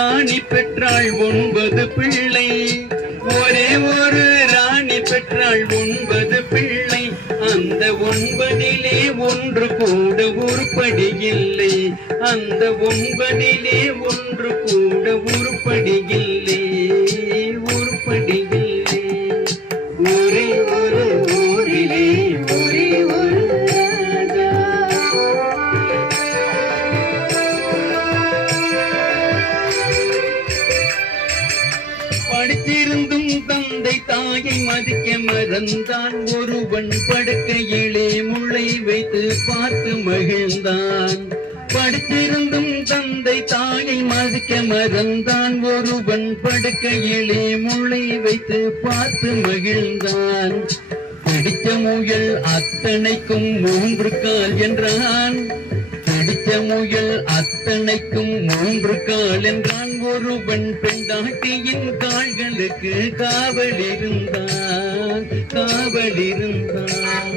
ராணி பெற்றாள் 9 பிள்ளை. ஒரே ஒரு ராணி பெற்றாள் 9 பிள்ளை. அந்த 9லே ஒன்று கூட உருப்படி இல்லை. அந்த 9லே ஒன்று கூட உருப்படி இல்லை. உருப்படி இல்லை. ஒரே ஒரு ஊரிலே ஒரே ஒரு ராஜா. படித்திருந்தும் தந்தை தாயை மதிக்க மறந்தான். ஒருவன் படுக்கையிலே முளை வைத்து பார்த்து மகிழ்ந்தான். படித்திருந்தும் தந்தை தாயை மதிக்க மறந்தான். ஒருவன் படுக்கையிலே முளை வைத்து பார்த்து மகிழ்ந்தான். பிடித்த முயல் அத்தனைக்கும் 3 கால் என்றான். பிடித்த முயல் அத்தனைக்கும் 3 கால் என்றான். ஒருவன் பெண்டாட்டியின் கால்களுக்கு காவலிருந்தான். காவலிருந்தான்.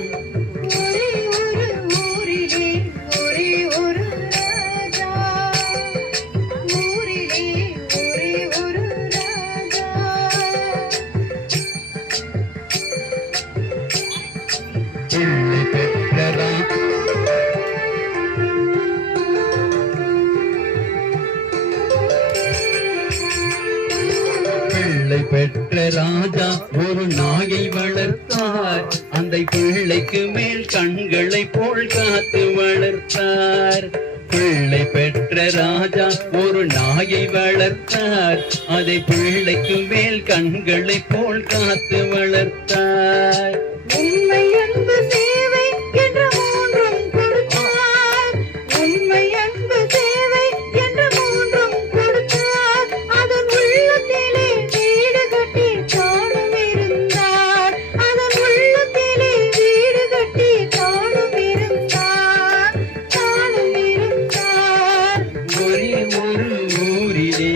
பிள்ளை பெற்ற ராஜா ஒரு நாயை வளர்த்தார். அந்த பிள்ளைக்கு மேல் கண்களை போல் காத்து வளர்த்தார். பிள்ளை பெற்ற ராஜா ஒரு நாயை வளர்த்தார். அதை பிள்ளைக்கு மேல் கண்களை போல் காத்து வளர்த்தார். உண்மை அன்பு சேவை என்ற 3 கொடுத்தார். உண்மை அன்பு சேவை என்ற 3 கொடுத்தார். அதன் உள்ளத்திலே வீடு கட்டி தானும் இருந்தார். அதன் உள்ளத்திலே வீடு கட்டி தானும் இருந்தார். தானும் இருந்தார். ஒரே ஒரு ஊரிலே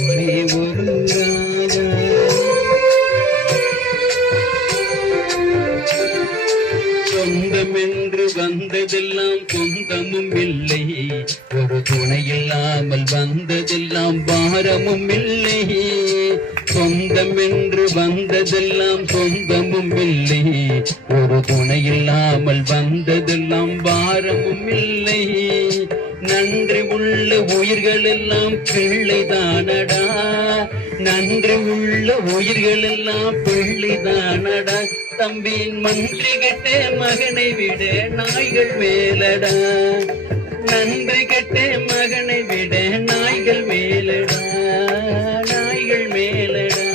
ஒரே ஒரு ராஜா. சொந்தமென்று வந்ததெல்லாம் சொந்தமும் இல்லை. ஒரு துணை இல்லாமல் வந்ததெல்லாம் பாரமும் இல்லை. சொந்தமென்று வந்ததெல்லாம் சொந்தமும் இல்லை. ஒரு துணை இல்லாமல் வந்ததெல்லாம் பாரமும் இல்லை. நன்றி உள்ள உயிர்கள் எல்லாம் பிள்ளைதானடா. நன்றி உள்ள உயிர்கள் எல்லாம் பிள்ளைதானடா. தம்பியின் மன்றி கெட்ட மகனை விட நாய்கள் மேலடா. நன்றி கெட்ட மகனை விட நாய்கள் மேலடா. நாய்கள் மேலடா.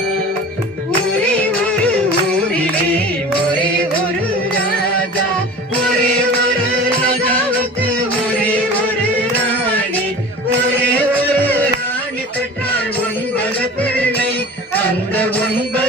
ஒரே ஒரு ஊரிலே ஒரே ஒரு ராஜா. ஒரே ஒரு ராஜாவுக்கு ஒரே ஒரு ராணி. ஒரே ஒரு ராணி பெற்றால் 9 பிள்ளை. அந்த 9